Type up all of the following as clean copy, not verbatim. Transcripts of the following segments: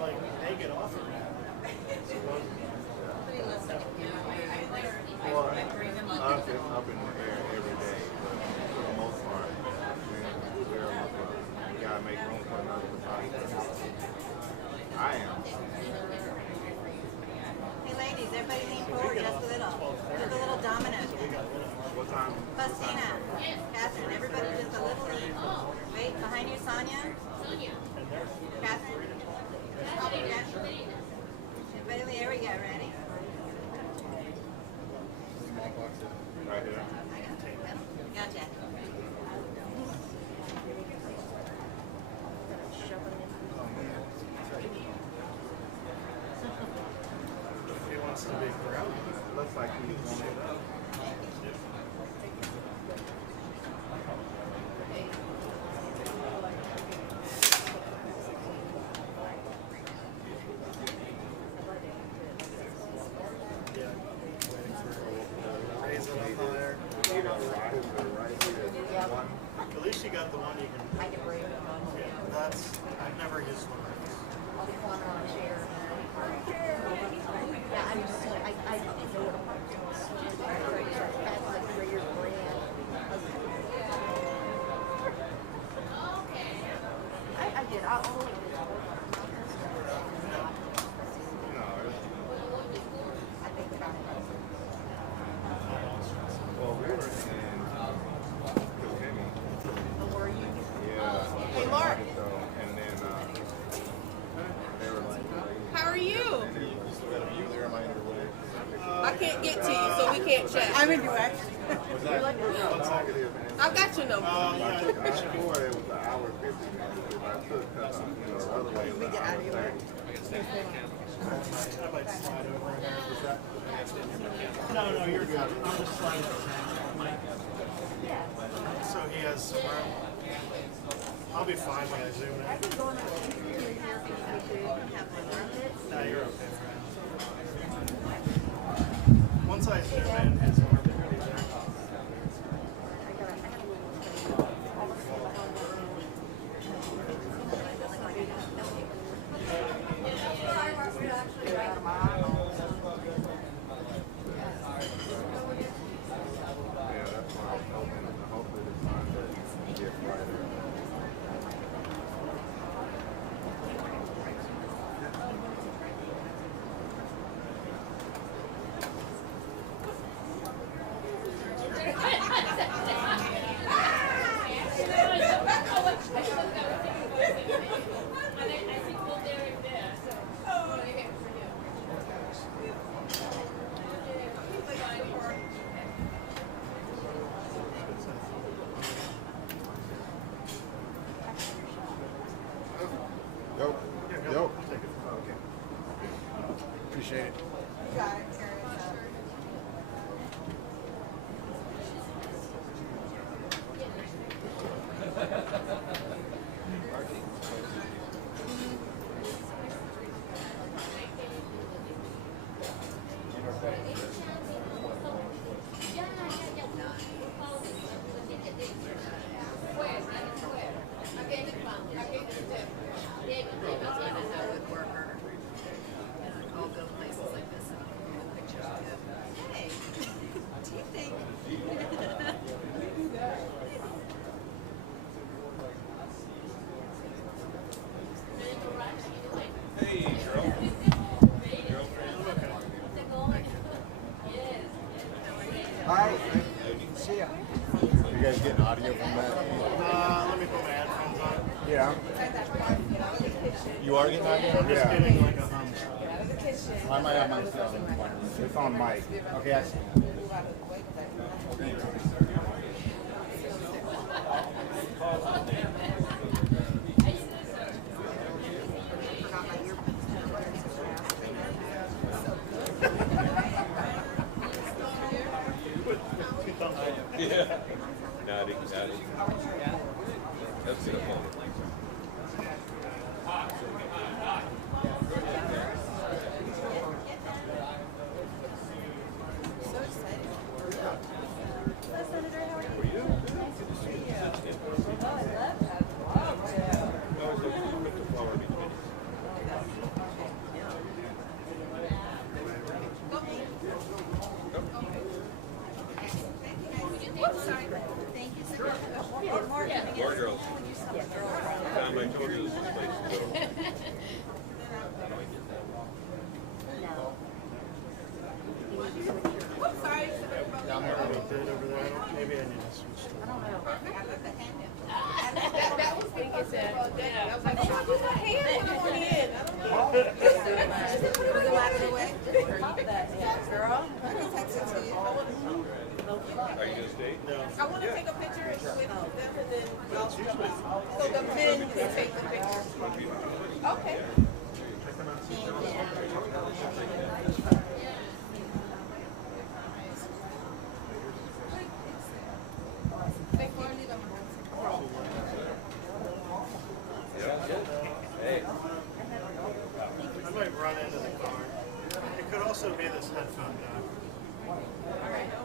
Like, they get off of that. Well, us is up in the air every day, but for the most part, you gotta make room for another photographer. I am. Hey ladies, everybody lean forward just a little. Do the little domino. What time? Faustina, Catherine, everybody just a little lean. Wait, behind you, Sonia. Catherine. Everybody, here we go. Ready? Right here. Gotcha. He wants to be grounded. Looks like he's on it up. Yeah. Waiting for raise it up higher. At least you got the one you can. I can bring them on. Yeah, that's. I've never used one of those. I'll be climbing on a chair. Yeah, I'm just like, I don't know what I'm doing. That's like where your brand. I did. I'll only do it. I think that Well, we were in Kilkenny. where are you? Yeah. Hey, Mark. And then they were like, How are you? you still got a view there, am I in your way? I can't get to you, so we can't chat. I'm in UX. Was that one second, man? I've got your number. I swore it was an hour 50 minutes. If I took the other way, it was an hour 30. I might slide over there. No, you're good. I'm just sliding so he has some room. I'll be fine when I zoom in. No, you're okay for now. Once I zoom in, his arm will be there. Yeah, that's why I was hoping. Hopefully this time that it gets brighter. Yo. Appreciate it. Hi. See ya. You guys getting audio from that? Let me put my headphones on. Yeah. You are getting audio? I'm just getting like a hum. I might have myself. It's on mic. Okay, I see. Yeah. Nodding. That's it. So excited. More girls. Time I told you this was the place to go. Down there, we did over there. Maybe I need to switch. I don't know. I love the hand. That was pretty good. Yeah. I was like, oh, put my hand when I went in. I don't know. Can we go out of the way? Girl. I can text it to you. Are you gonna stay? No. I want to take a picture with them and then I'll so the men can take the picture. Okay. Hey. I might run into the car. It could also be this headphone guy.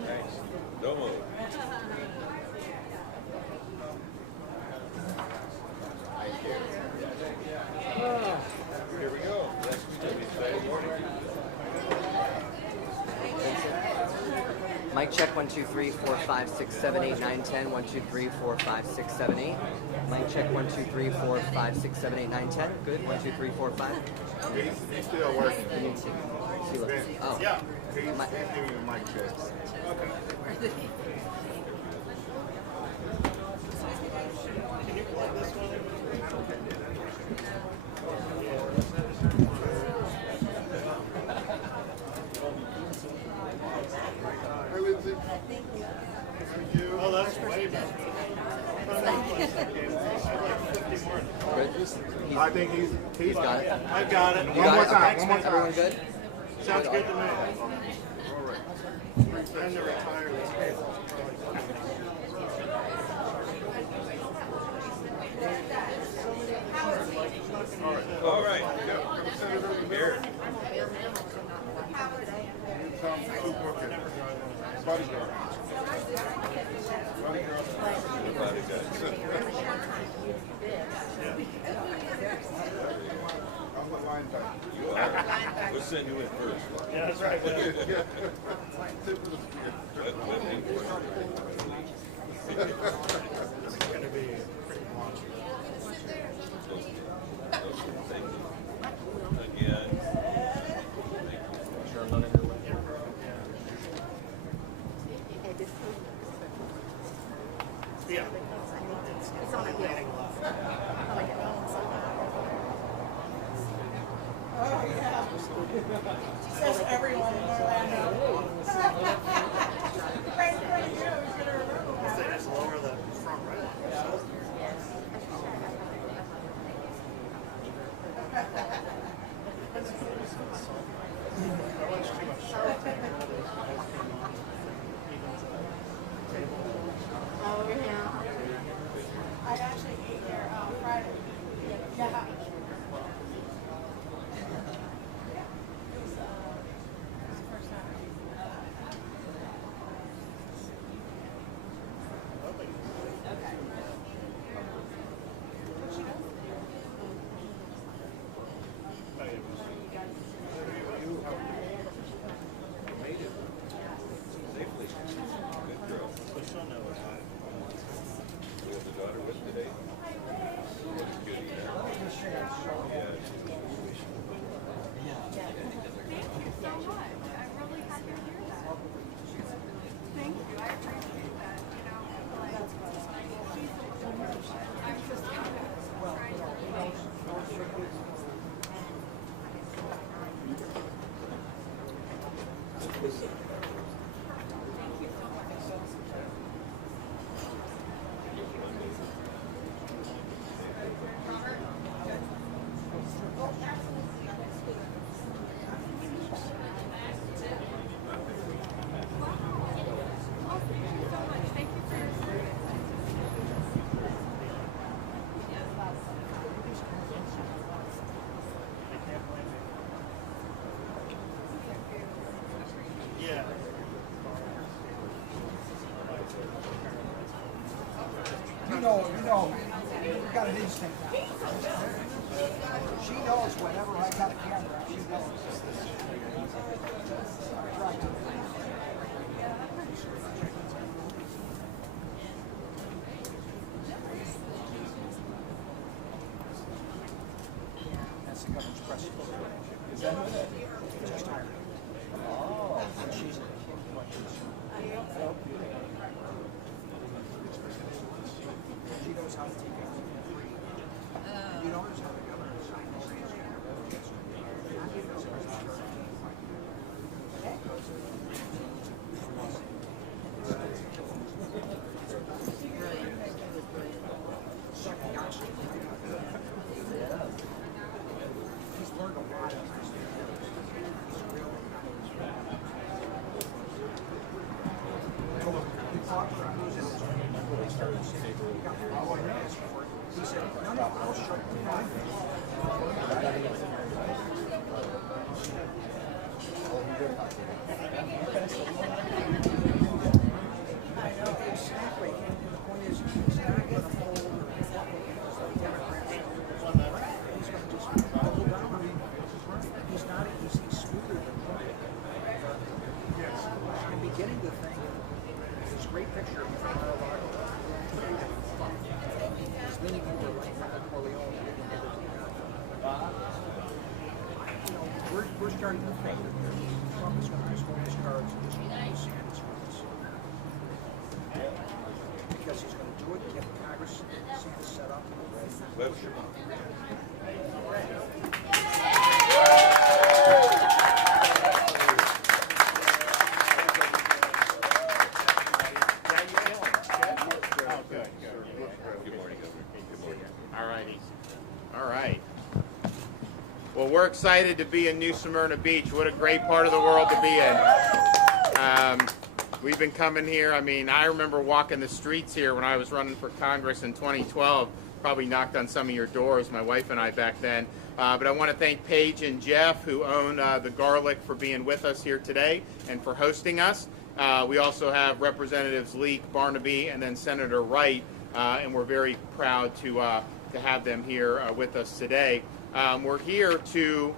Thanks. No move. Here we go. Next week will be Saturday morning. Mic check 1 2 3 4 5 6 7 8 9 10 1 2 3 4 5 6 7 8. Mic check 1 2 3 4 5 6 7 8 9 10. Good. 1 2 3 4 5. He's still working. See, look. Oh. Yeah. He's giving you a mic check. Can you plug this one in? Hey, Lindsay. Thank you. Oh, that's way better. From that place I gave him. I had like 50 more in the car. Good. I think he's Got it. I got it. You One got more it? time, Okay. one more time. Everyone good? Sounds good to me. All right. Time to retire this cable. All right. Here. Bodyguard. Nobody does. I'm the line back. You are. We'll send you in first. Yeah, that's right. Tip of the spear. This is going to be pretty launchy. Again. Yeah. It's on a hill. Leaning left. Like it means She says everyone in Orlando. Right in front of you. Who's gonna remember If they just lower the front right one. I watched too much Shark Tank. Oh, yeah. I actually ate there Friday. Yeah. Safely. Good girl. But she'll know what I You have the daughter with today? Looks good. Yeah. Yeah. You got an instinct now. She knows whenever I got a camera, she knows. Right. Crest. Is that who it is? Just hired. Oh. And she's she knows how to take it. You notice how the governor signed the he's learned a lot of things. He said, no, I'll shut the mouth. I know, exactly. And the point is, he's not going to hold Democrats. He's going to just double down. He's not, he's smoother than Trump. I'm beginning to think this great picture of Mar-a-Lago. He's leaning over like Corleone. You know, we're starting to think that Trump is going to just hold his cards and just hold DeSantis cards. Because he's going to do it, get Congress set up. Webster. All right. Well, we're excited to be in New Smyrna Beach. What a great part of the world to be in. We've been coming here. I mean, I remember walking the streets here when I was running for Congress in 2012. Probably knocked on some of your doors, my wife and I back then. But I want to thank Paige and Jeff, who own the Garlic, for being with us here today and for hosting us. We also have Representatives Leek, Barnaby, and then Senator Wright, and we're very proud to have them here with us today. We're here to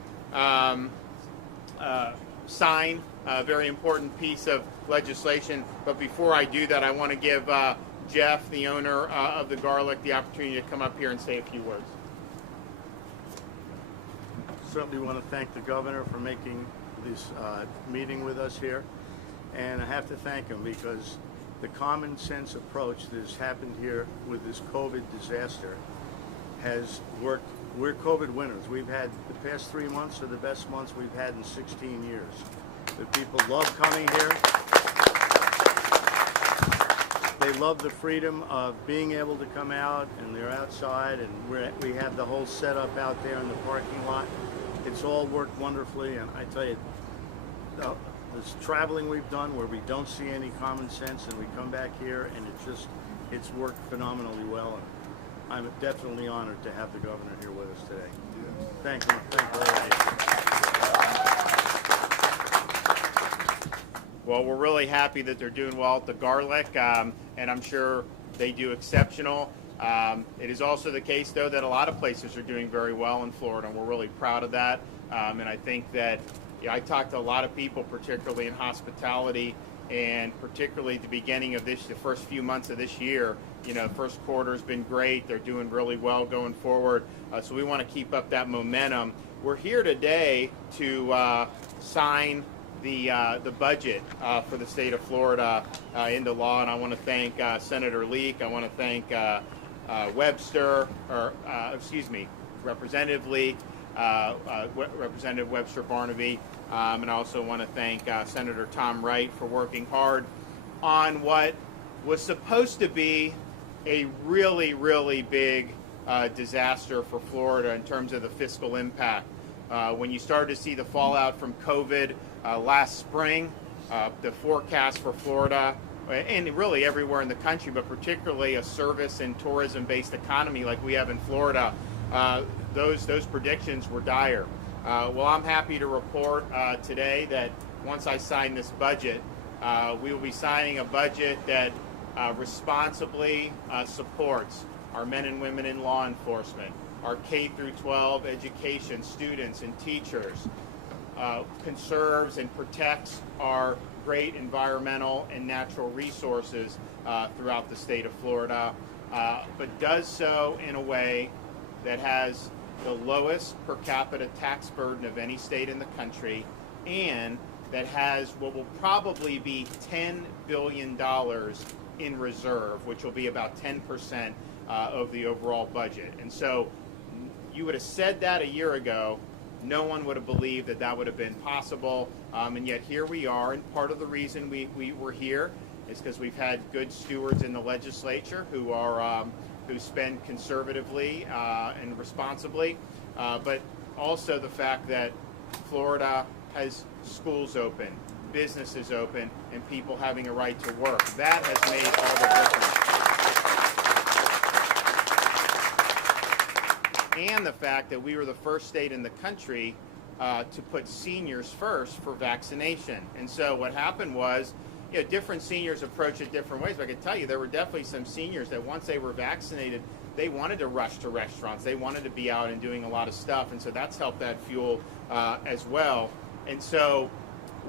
sign a very important piece of legislation, but before I do that, I want to give Jeff, the owner of the Garlic, the opportunity to come up here and say a few words. Certainly want to thank the governor for making this meeting with us here, and I have to thank him because the common sense approach that has happened here with this COVID disaster has worked. We're COVID winners. We've had the past 3 months are the best months we've had in 16 years. The people love coming here. They love the freedom of being able to come out, and they're outside, and we have the whole setup out there in the parking lot. It's all worked wonderfully, and I tell you, this traveling we've done where we don't see any common sense, and we come back here, and it's worked phenomenally well. And I'm definitely honored to have the governor here with us today. Thank you. Thank you. Well, we're really happy that they're doing well at the Garlic, and I'm sure they do exceptional. It is also the case, though, that a lot of places are doing very well in Florida, and we're really proud of that. And I think that I talked to a lot of people, particularly in hospitality, and particularly at the beginning of the first few months of this year. First quarter's been great. They're doing really well going forward. So we want to keep up that momentum. We're here today to sign the budget for the state of Florida into law, and I want to thank Senator Leek. I want to thank Representative Leek, Representative Webster Barnaby, and I also want to thank Senator Tom Wright for working hard on what was supposed to be a really, really big disaster for Florida in terms of the fiscal impact. When you started to see the fallout from COVID last spring, the forecast for Florida, and really everywhere in the country, but particularly a service and tourism-based economy like we have in Florida, those predictions were dire. Well, I'm happy to report today that once I sign this budget, we will be signing a budget that responsibly supports our men and women in law enforcement, our K through 12 education students and teachers, conserves and protects our great environmental and natural resources throughout the state of Florida, but does so in a way that has the lowest per capita tax burden of any state in the country, and that has what will probably be $10 billion in reserve, which will be about 10% of the overall budget. And so you would have said that a year ago, no one would have believed that that would have been possible, and yet here we are. And part of the reason we were here is because we've had good stewards in the legislature who are who spend conservatively and responsibly, but also the fact that Florida has schools open, businesses open, and people having a right to work. That has made all the difference. And the fact that we were the first state in the country to put seniors first for vaccination. And so what happened was, you know, different seniors approach it different ways. But I can tell you there were definitely some seniors that once they were vaccinated, they wanted to rush to restaurants. They wanted to be out and doing a lot of stuff. And so that's helped that fuel as well. And so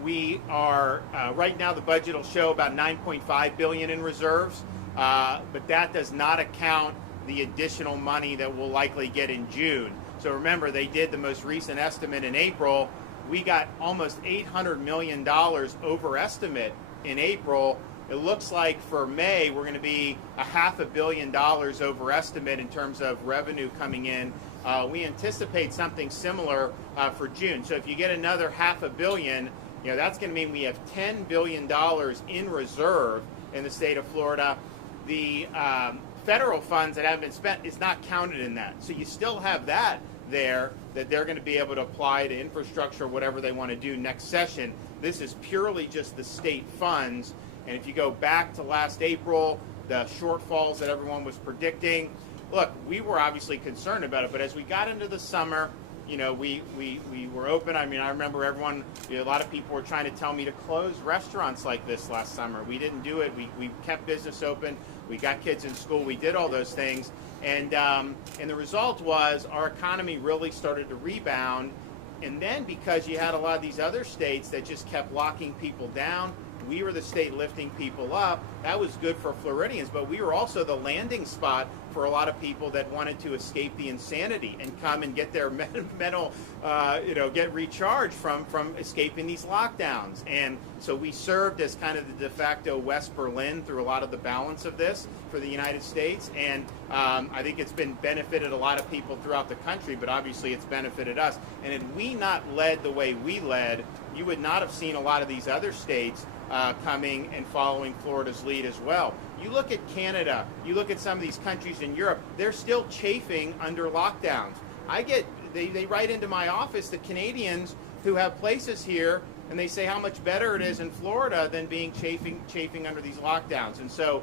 we are, right now the budget will show about $9.5 billion in reserves, but that does not account the additional money that we'll likely get in June. So remember, they did the most recent estimate in April. We got almost $800 million over estimate in April. It looks like for May we're going to be $500 million over estimate in terms of revenue coming in. We anticipate something similar for June. So if you get another $500 million, you know, that's going to mean we have $10 billion in reserve in the state of Florida. The federal funds that haven't been spent is not counted in that. So you still have that there that they're going to be able to apply to infrastructure, whatever they want to do next session. This is purely just the state funds. And if you go back to last April, the shortfalls that everyone was predicting, look, we were obviously concerned about it, but as we got into the summer, you know, we were open. I mean, I remember everyone, you know, a lot of people were trying to tell me to close restaurants like this last summer. We didn't do it. We kept business open. We got kids in school. We did all those things. And the result was our economy really started to rebound. And then because you had a lot of these other states that just kept locking people down, we were the state lifting people up. That was good for Floridians, but we were also the landing spot for a lot of people that wanted to escape the insanity and come and get their mental, get recharged from escaping these lockdowns. And so we served as kind of the de facto West Berlin through a lot of the balance of this for the United States. And I think it's been benefited a lot of people throughout the country, but obviously it's benefited us. And had we not led the way we led, you would not have seen a lot of these other states coming and following Florida's lead as well. You look at Canada, you look at some of these countries in Europe, they're still chafing under lockdowns. They write into my office, the Canadians who have places here, and they say how much better it is in Florida than being chafing under these lockdowns. And so,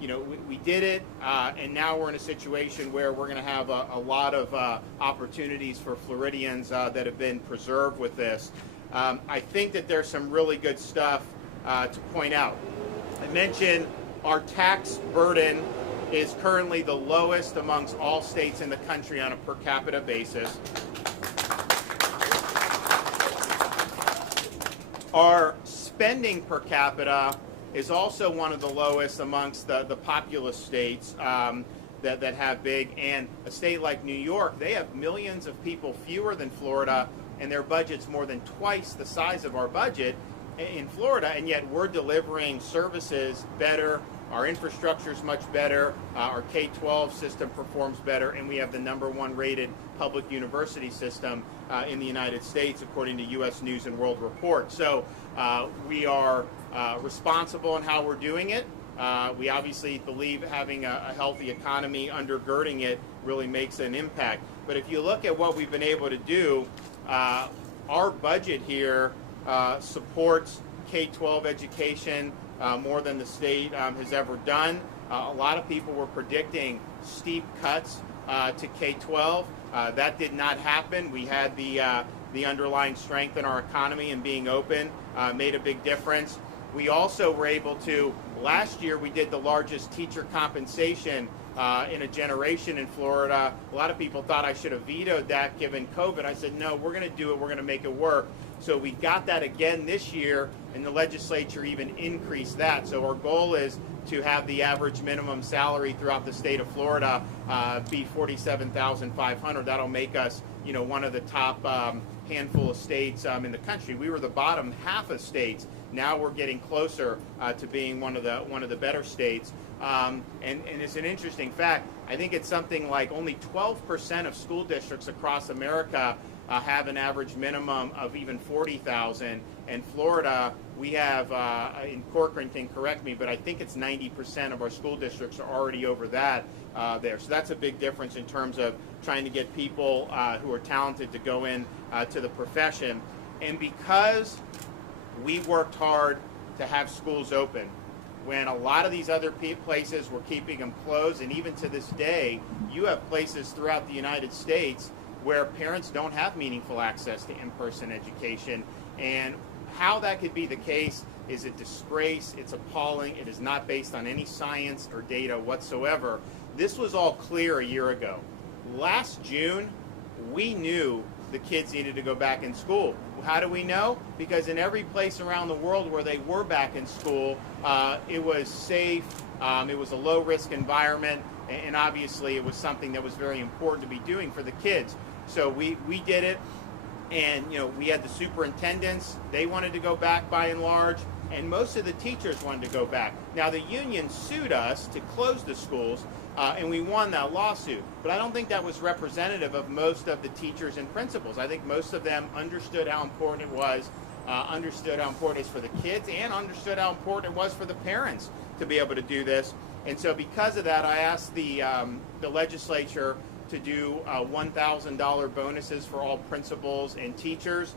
we did it, and now we're in a situation where we're going to have a lot of opportunities for Floridians that have been preserved with this. I think that there's some really good stuff to point out. I mentioned our tax burden is currently the lowest amongst all states in the country on a per capita basis. Our spending per capita is also one of the lowest amongst the populous states that have big. And a state like New York, they have millions of people fewer than Florida, and their budget's more than twice the size of our budget in Florida, and yet we're delivering services better. Our infrastructure is much better. Our K-12 system performs better, and we have the #1 rated public university system in the United States, according to U.S. News and World Report. So we are responsible in how we're doing it. We obviously believe having a healthy economy undergirding it really makes an impact. But if you look at what we've been able to do, our budget here supports K-12 education more than the state has ever done. A lot of people were predicting steep cuts to K-12. That did not happen. We had the underlying strength in our economy and being open made a big difference. We also were able to, last year we did the largest teacher compensation in a generation in Florida. A lot of people thought I should have vetoed that given COVID. I said, no, we're going to do it. We're going to make it work. So we got that again this year, and the legislature even increased that. So our goal is to have the average minimum salary throughout the state of Florida be $47,500. That'll make us, one of the top handful of states in the country. We were the bottom half of states. Now we're getting closer to being one of the better states. And it's an interesting fact. I think it's something like only 12% of school districts across America have an average minimum of even $40,000. And Florida, we have, in Corcoran can correct me, but I think it's 90% of our school districts are already over that there. So that's a big difference in terms of trying to get people who are talented to go in to the profession. And because we worked hard to have schools open, when a lot of these other places were keeping them closed, and even to this day, you have places throughout the United States where parents don't have meaningful access to in-person education. And how that could be the case is a disgrace. It's appalling. It is not based on any science or data whatsoever. This was all clear a year ago. Last June, we knew the kids needed to go back in school. How do we know? Because in every place around the world where they were back in school, it was safe, it was a low-risk environment, and obviously it was something that was very important to be doing for the kids. So we did it, and we had the superintendents. They wanted to go back by and large, and most of the teachers wanted to go back. Now the union sued us to close the schools, and we won that lawsuit. But I don't think that was representative of most of the teachers and principals. I think most of them understood how important it was, understood how important it is for the kids, and understood how important it was for the parents to be able to do this. And so because of that, I asked the legislature to do $1,000 bonuses for all principals and teachers,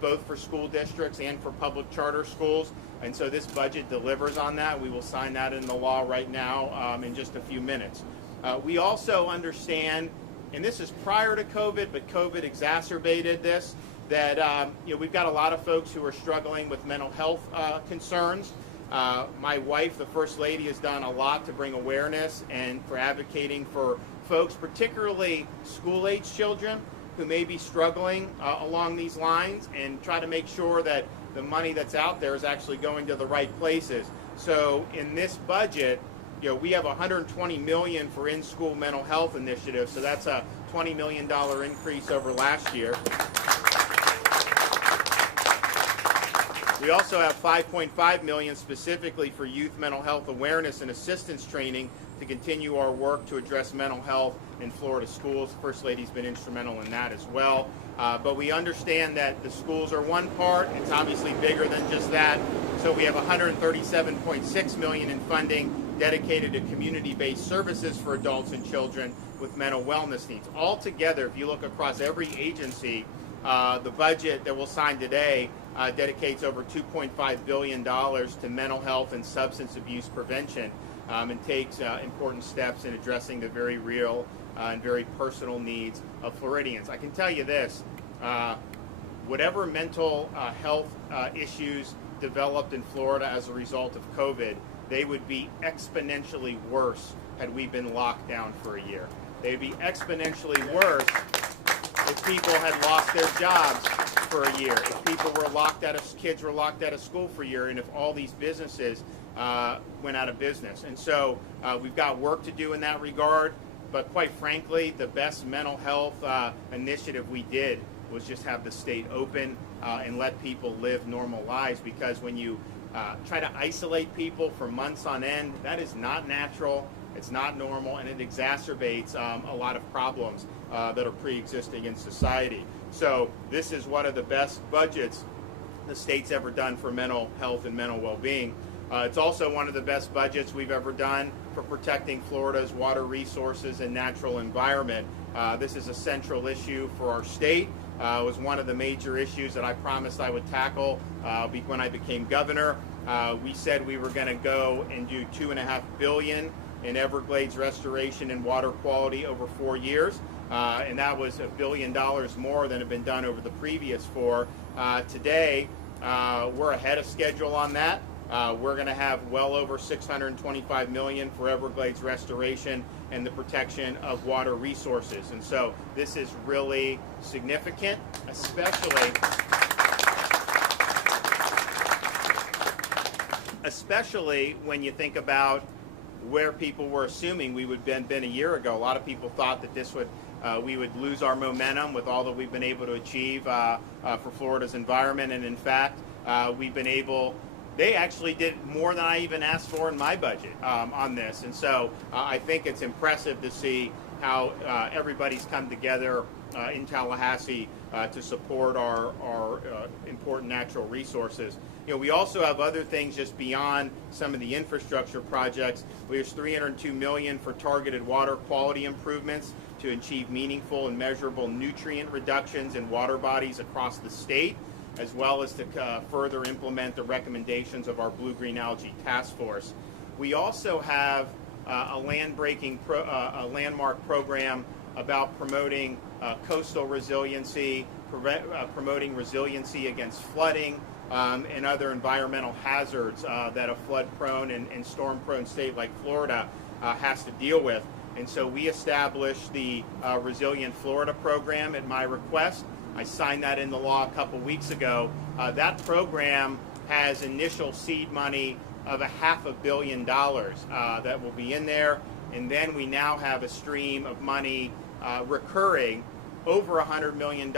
both for school districts and for public charter schools. And so this budget delivers on that. We will sign that into law right now in just a few minutes. We also understand, and this is prior to COVID, but COVID exacerbated this, that we've got a lot of folks who are struggling with mental health concerns. My wife, the First Lady, has done a lot to bring awareness and for advocating for folks, particularly school-age children who may be struggling along these lines, and try to make sure that the money that's out there is actually going to the right places. So in this budget, we have $120 million for in-school mental health initiatives, so that's a $20 million increase over last year. We also have $5.5 million specifically for youth mental health awareness and assistance training to continue our work to address mental health in Florida schools. First Lady's been instrumental in that as well. But we understand that the schools are one part. It's obviously bigger than just that. So we have $137.6 million in funding dedicated to community-based services for adults and children with mental wellness needs. Altogether, if you look across every agency, the budget that we'll sign today dedicates over $2.5 billion to mental health and substance abuse prevention, and takes important steps in addressing the very real and very personal needs of Floridians. I can tell you this, whatever mental health issues developed in Florida as a result of COVID, they would be exponentially worse had we been locked down for a year. They'd be exponentially worse if people had lost their jobs for a year, if people were locked out of, kids were locked out of school for a year, and if all these businesses went out of business. And so we've got work to do in that regard, but quite frankly, the best mental health initiative we did was just have the state open and let people live normal lives, because when you try to isolate people for months on end, that is not natural, it's not normal, and it exacerbates a lot of problems that are pre-existing in society. So this is one of the best budgets the state's ever done for mental health and mental well-being. It's also one of the best budgets we've ever done for protecting Florida's water resources and natural environment. This is a central issue for our state. It was one of the major issues that I promised I would tackle when I became governor. We said we were going to go and do $2.5 billion in Everglades restoration and water quality over 4 years. And that was $1 billion more than had been done over the previous 4. Today, we're ahead of schedule on that. We're going to have well over $625 million for Everglades restoration and the protection of water resources. And so this is really significant, especially especially when you think about where people were assuming we would been a year ago. A lot of people thought that this would we would lose our momentum with all that we've been able to achieve for Florida's environment, and in fact, we've been able. They actually did more than I even asked for in my budget on this, and so I think it's impressive to see how everybody's come together in Tallahassee to support our important natural resources. You know, we also have other things just beyond some of the infrastructure projects. There's $302 million for targeted water quality improvements to achieve meaningful and measurable nutrient reductions in water bodies across the state, as well as to further implement the recommendations of our Blue-Green Algae Task Force. We also have a landmark program about promoting coastal resiliency, promoting resiliency against flooding and other environmental hazards that a flood-prone and storm-prone state like Florida has to deal with. And so we established the Resilient Florida program at my request. I signed that into law a couple weeks ago. That program has initial seed money of $500 million that will be in there, and then we now have a stream of money recurring over $100 million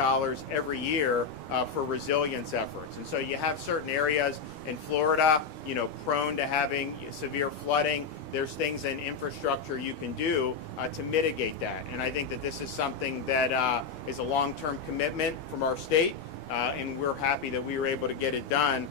every year for resilience efforts. And so you have certain areas in Florida, you know, prone to having severe flooding. There's things in infrastructure you can do to mitigate that. And I think that this is something that is a long-term commitment from our state, and we're happy that we were able to get it done.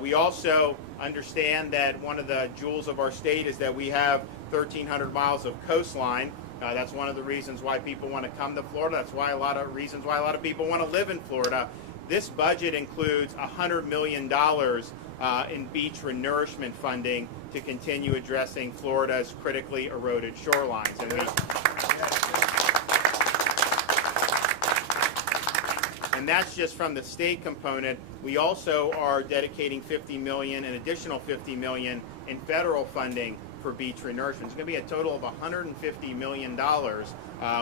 We also understand that one of the jewels of our state is that we have 1,300 miles of coastline. That's one of the reasons why people want to come to Florida. That's why a lot of people want to live in Florida. This budget includes $100 million in beach renourishment funding to continue addressing Florida's critically eroded shorelines. And that's just from the state component. We also are dedicating $50 million, an additional $50 million in federal funding for beach renourishment. It's going to be a total of $150 million,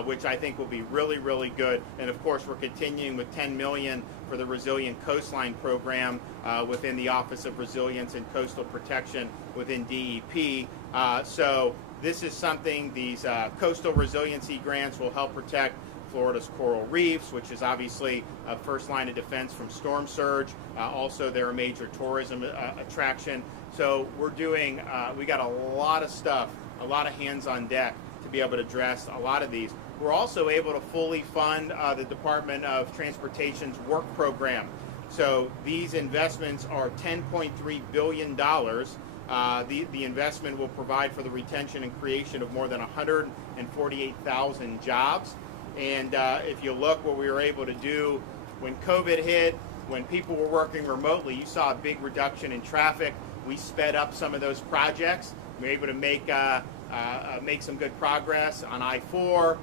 which I think will be really, really good. And of course, we're continuing with $10 million for the Resilient Coastline Program within the Office of Resilience and Coastal Protection within DEP. So this is something, these coastal resiliency grants will help protect Florida's coral reefs, which is obviously a first line of defense from storm surge. Also, they're a major tourism attraction. So we're doing, we got a lot of stuff, a lot of hands on deck to be able to address a lot of these. We're also able to fully fund the Department of Transportation's work program. So these investments are $10.3 billion. The investment will provide for the retention and creation of more than 148,000 jobs. And if you look what we were able to do when COVID hit, when people were working remotely, you saw a big reduction in traffic. We sped up some of those projects. We were able to make some good progress on I-4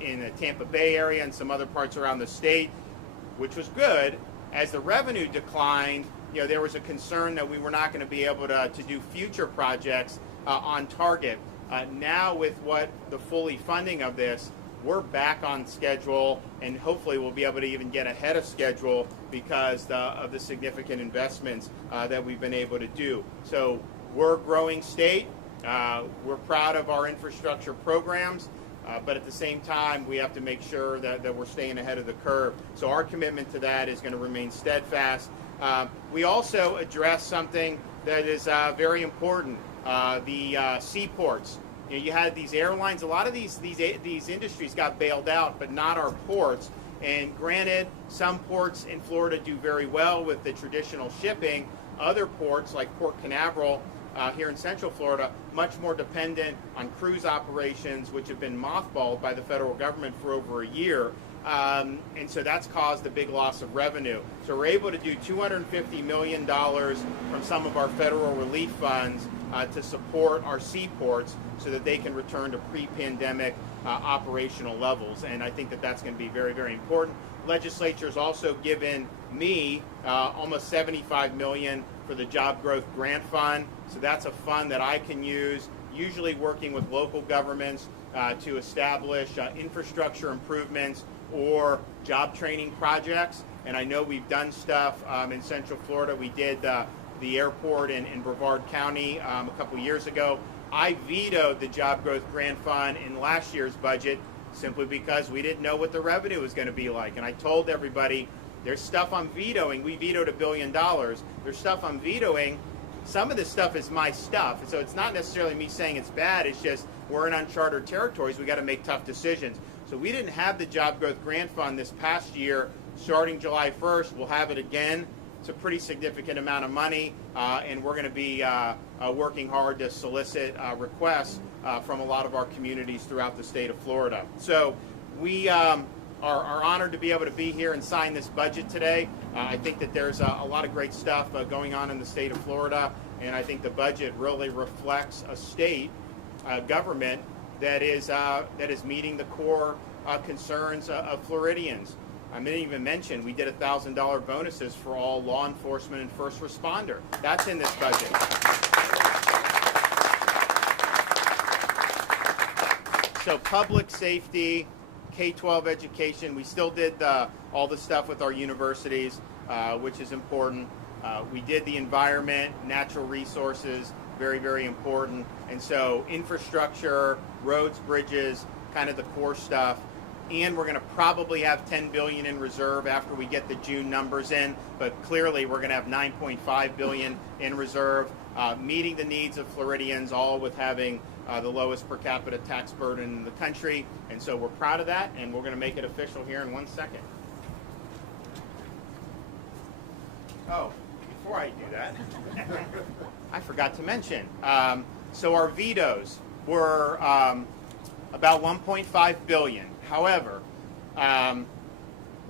in the Tampa Bay area and some other parts around the state, which was good. As the revenue declined, you know, there was a concern that we were not going to be able to do future projects on target. Now with the fully funding of this, we're back on schedule, and hopefully we'll be able to even get ahead of schedule because of the significant investments that we've been able to do. So we're a growing state. We're proud of our infrastructure programs, but at the same time, we have to make sure that we're staying ahead of the curve. So our commitment to that is going to remain steadfast. We also address something that is very important, the seaports. You know, you had these airlines, a lot of these industries got bailed out, but not our ports. And granted, some ports in Florida do very well with the traditional shipping. Other ports, like Port Canaveral here in Central Florida, much more dependent on cruise operations, which have been mothballed by the federal government for over a year. And so that's caused a big loss of revenue. So we're able to do $250 million from some of our federal relief funds to support our seaports so that they can return to pre-pandemic operational levels. And I think that that's going to be very, very important. Legislature has also given me almost $75 million for the Job Growth Grant Fund. So that's a fund that I can use, usually working with local governments to establish infrastructure improvements or job training projects. And I know we've done stuff in Central Florida. We did the the airport in Brevard County a couple years ago. I vetoed the Job Growth Grant Fund in last year's budget simply because we didn't know what the revenue was going to be like. And I told everybody, there's stuff I'm vetoing. We vetoed $1 billion. There's stuff I'm vetoing. Some of this stuff is my stuff. And so it's not necessarily me saying it's bad. It's just we're in uncharted territories. We got to make tough decisions. So we didn't have the Job Growth Grant Fund this past year. Starting July 1st, we'll have it again. It's a pretty significant amount of money, and we're going to be working hard to solicit requests from a lot of our communities throughout the state of Florida. So we are honored to be able to be here and sign this budget today. I think that there's a lot of great stuff going on in the state of Florida, and I think the budget really reflects a state government that is meeting the core concerns of Floridians. I didn't even mention we did $1,000 bonuses for all law enforcement and first responder. That's in this budget. So public safety, K-12 education, we still did all the stuff with our universities, which is important. We did the environment, natural resources, very, very important. And so infrastructure, roads, bridges, kind of the core stuff. And we're going to probably have $10 billion in reserve after we get the June numbers in, but clearly we're going to have $9.5 billion in reserve, meeting the needs of Floridians, all with having the lowest per capita tax burden in the country. And so we're proud of that, and we're going to make it official here in 1 second. Oh, before I do that, I forgot to mention. So our vetoes were about $1.5 billion. However,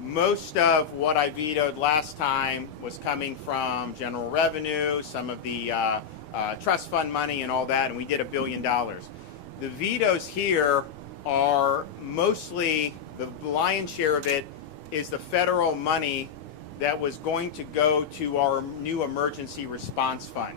most of what I vetoed last time was coming from general revenue, some of the trust fund money and all that, and we did $1 billion. The vetoes here are mostly, the lion's share of it is the federal money that was going to go to our new emergency response fund.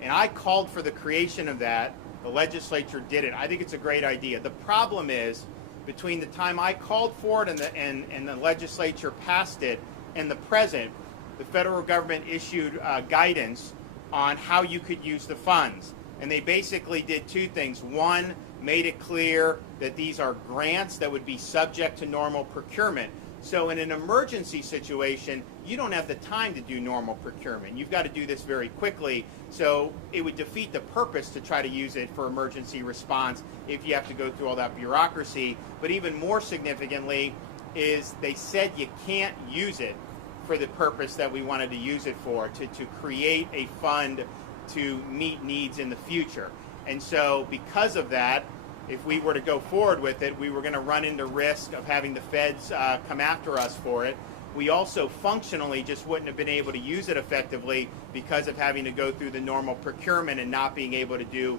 And I called for the creation of that. The legislature did it. I think it's a great idea. The problem is, between the time I called for it and the legislature passed it and the present, the federal government issued guidance on how you could use the funds. And they basically did two things. One, made it clear that these are grants that would be subject to normal procurement. So in an emergency situation, you don't have the time to do normal procurement. You've got to do this very quickly. So it would defeat the purpose to try to use it for emergency response if you have to go through all that bureaucracy. But even more significantly is they said you can't use it for the purpose that we wanted to use it for, to create a fund to meet needs in the future. And so because of that, if we were to go forward with it, we were going to run into risk of having the feds come after us for it. We also functionally just wouldn't have been able to use it effectively because of having to go through the normal procurement and not being able to do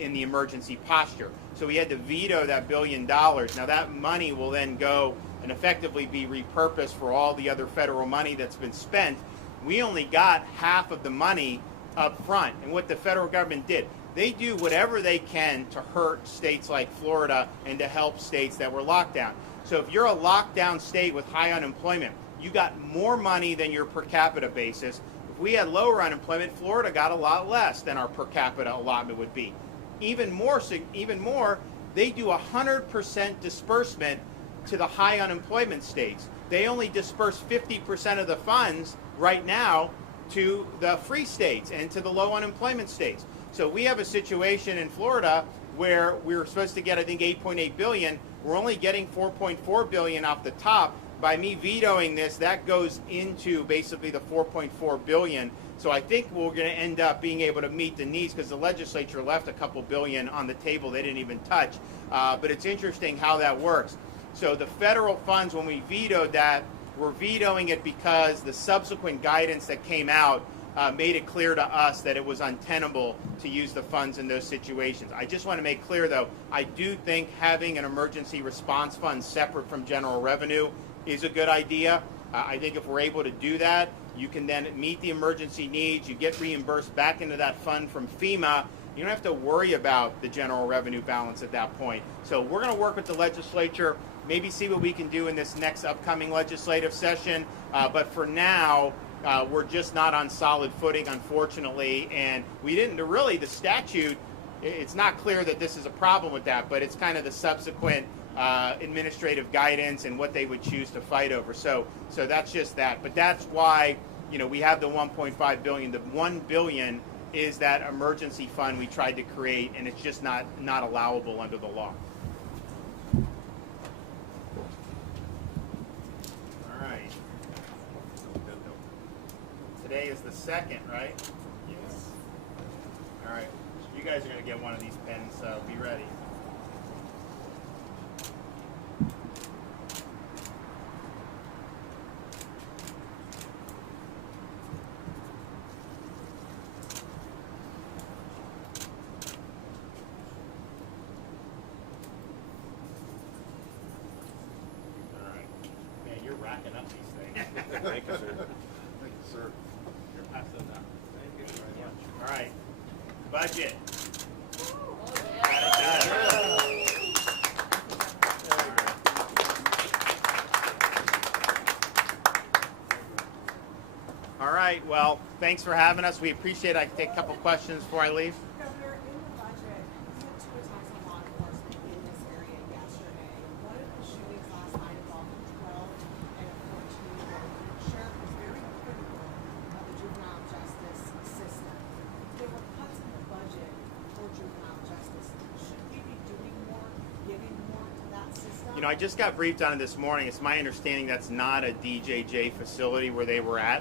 in the emergency posture. So we had to veto that $1 billion. Now that money will then go and effectively be repurposed for all the other federal money that's been spent. We only got half of the money up front. And what the federal government did, they do whatever they can to hurt states like Florida and to help states that were locked down. So if you're a lockdown state with high unemployment, you got more money than your per capita basis. If we had lower unemployment, Florida got a lot less than our per capita allotment would be. Even more, they do 100% disbursement to the high unemployment states. They only disperse 50% of the funds right now to the free states and to the low unemployment states. So we have a situation in Florida where we were supposed to get, I think, $8.8 billion. We're only getting $4.4 billion off the top. By me vetoing this, that goes into basically the $4.4 billion. So I think we're going to end up being able to meet the needs because the legislature left a couple billion on the table they didn't even touch. But it's interesting how that works. So the federal funds, when we vetoed that, we're vetoing it because the subsequent guidance that came out made it clear to us that it was untenable to use the funds in those situations. I just want to make clear, though, I do think having an emergency response fund separate from general revenue is a good idea. I think if we're able to do that, you can then meet the emergency needs. You get reimbursed back into that fund from FEMA. You don't have to worry about the general revenue balance at that point. So we're going to work with the legislature, maybe see what we can do in this next upcoming legislative session. But for now, we're just not on solid footing, unfortunately, and we didn't really, the statute, it's not clear that this is a problem with that, but it's kind of the subsequent administrative guidance and what they would choose to fight over. So that's just that. But that's why, we have the 1.5 billion. The 1 billion is that emergency fund we tried to create, and it's just not allowable under the law. All right. Today is the 2nd, right? Yes. All right. You guys are going to get one of these pens, so be ready. All right. Man, you're racking up these things. Thank you, sir. Thank you, sir. You're passing those out. Thank you very much. All right. Budget. Got it done. All right. Well, thanks for having us. We appreciate it. I can take a couple questions before I leave. Governor, in the budget, you had 2 attacks on law enforcement in this area yesterday. One of the shootings last night involved a 12 and a 14-year-old. The sheriff was very critical of the juvenile justice system. There were cuts in the budget for juvenile justice. Should we be doing more, giving more to that system? I just got briefed on it this morning. It's my understanding that's not a DJJ facility where they were at.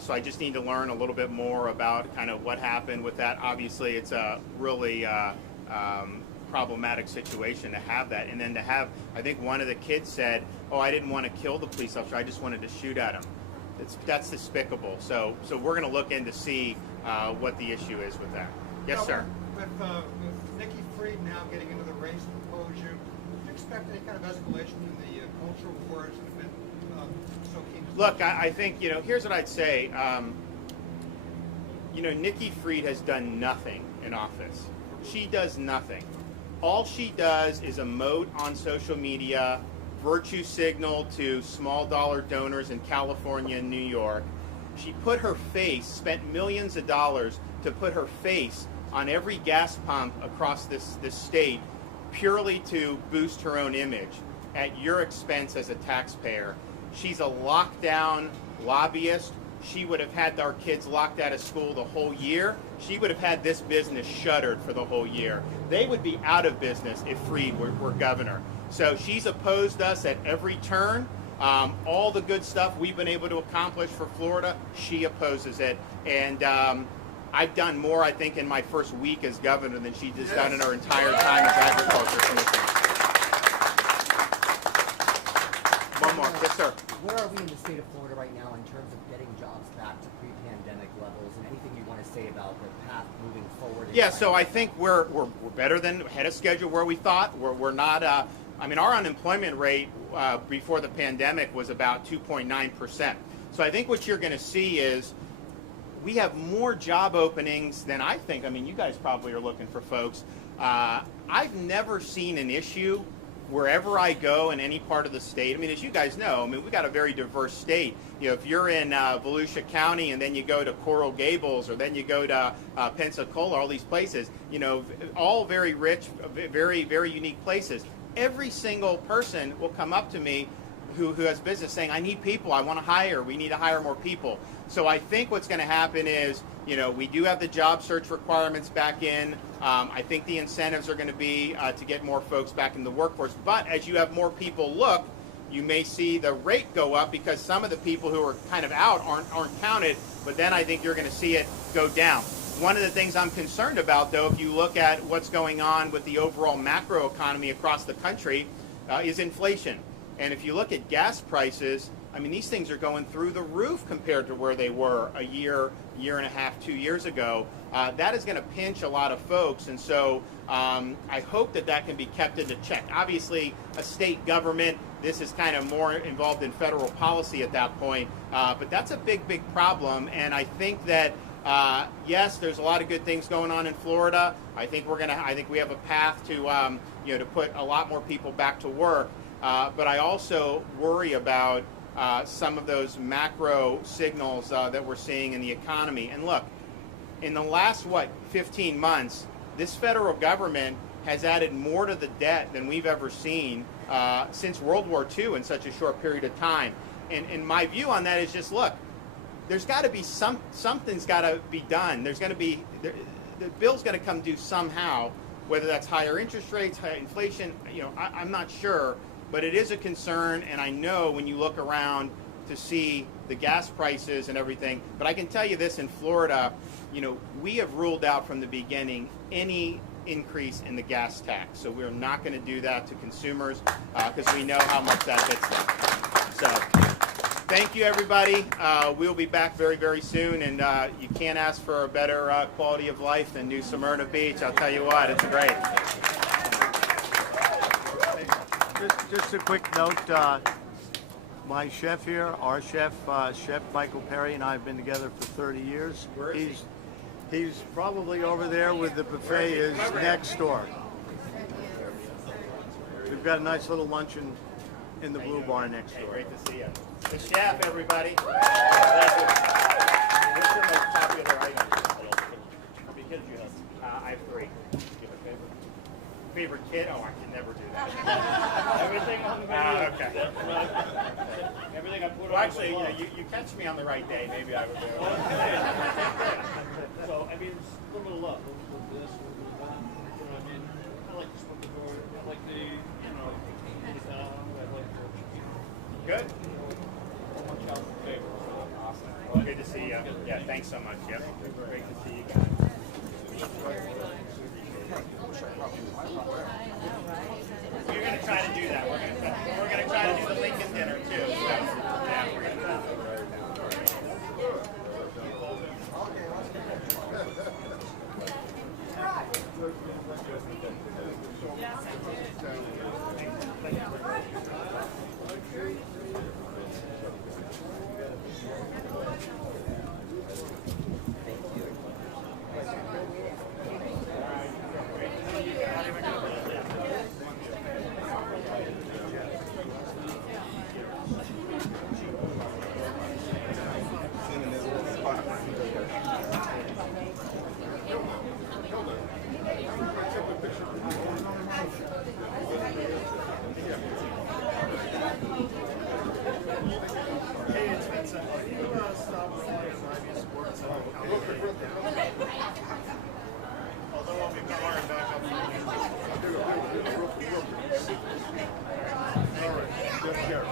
So I just need to learn a little bit more about kind of what happened with that. Obviously, it's a really problematic situation to have that. And then to have, I think one of the kids said, I didn't want to kill the police officer. I just wanted to shoot at him. That's despicable. So we're going to look in to see what the issue is with that. Yes, sir. With Nikki Fried now getting into the race to oppose you, do you expect any kind of escalation in the cultural wars that have been so keen to... Look, I think, here's what I'd say. Nikki Fried has done nothing in office. She does nothing. All she does is emote on social media, virtue signal to small dollar donors in California and New York. She put her face, spent millions of dollars to put her face on every gas pump across this state purely to boost her own image at your expense as a taxpayer. She's a lockdown lobbyist. She would have had our kids locked out of school the whole year. She would have had this business shuttered for the whole year. They would be out of business if Fried were governor. So she's opposed us at every turn. All the good stuff we've been able to accomplish for Florida, she opposes it. And I've done more, I think, in my first week as governor than she's done in her entire time as agriculture commissioner. One more. Yes, sir. Where are we in the state of Florida right now in terms of getting jobs back to pre-pandemic levels, and anything you want to say about the path moving forward? Yeah, so I think we're better than ahead of schedule where we thought. We're not. Our unemployment rate before the pandemic was about 2.9%. So I think what you're going to see is we have more job openings than I think. You guys probably are looking for folks. I've never seen an issue wherever I go in any part of the state. As you guys know, we've got a very diverse state. If you're in Volusia County and then you go to Coral Gables or then you go to Pensacola, all these places, all very rich, very, very unique places. Every single person will come up to me who has business saying, I need people, I want to hire, we need to hire more people. So I think what's going to happen is, we do have the job search requirements back in. I think the incentives are going to be to get more folks back in the workforce. But as you have more people look, you may see the rate go up because some of the people who are kind of out aren't counted. But then I think you're going to see it go down. One of the things I'm concerned about, though, if you look at what's going on with the overall macro economy across the country, is inflation. And if you look at gas prices, these things are going through the roof compared to where they were a year and a half, 2 years ago. That is going to pinch a lot of folks. And so I hope that can be kept into check. Obviously, a state government, this is kind of more involved in federal policy at that point. But that's a big, big problem. And I think that, yes, there's a lot of good things going on in Florida. I think we have a path to, to put a lot more people back to work. But I also worry about some of those macro signals that we're seeing in the economy. And look, in the last, 15 months, this federal government has added more to the debt than we've ever seen since World War II in such a short period of time. And my view on that is just, look, there's got to be something's got to be done. There's going to be, the bill's going to come due somehow, whether that's higher interest rates, higher inflation, I'm not sure, but it is a concern, and I know when you look around to see the gas prices and everything, but I can tell you this, in Florida, we have ruled out from the beginning any increase in the gas tax. So we're not going to do that to consumers because we know how much that hits them. So thank you, everybody. We'll be back very, very soon, and you can't ask for a better quality of life than New Smyrna Beach. I'll tell you what, it's great. Just a quick note. My chef here, our chef, Chef Michael Perry, and I have been together for 30 years. Where is he? He's probably over there with the buffet is next door. We've got a nice little luncheon in the Blue Bar next door. Great to see you. The chef, everybody. Thank you. What's your most popular item? How many kids do you have? I have 3. Do you have a favorite? Favorite kid? Oh, I can never do that. Everything on the menu. Okay. Everything I put on. Well, actually, you catch me on the right day, maybe I would do it. So, I mean, it's a little bit of love. A little bit of this, a little bit of that. You know what I mean? I like to split the door. I like the, I like the... Good. So much out the table. Awesome. Good to see you. Yeah, thanks so much. Yep. Great to see you guys. We're going to try to do that. We're going to try to do the Lincoln dinner too. So, yeah, we're going to try. Although I'll be firing back up. All right. Good care.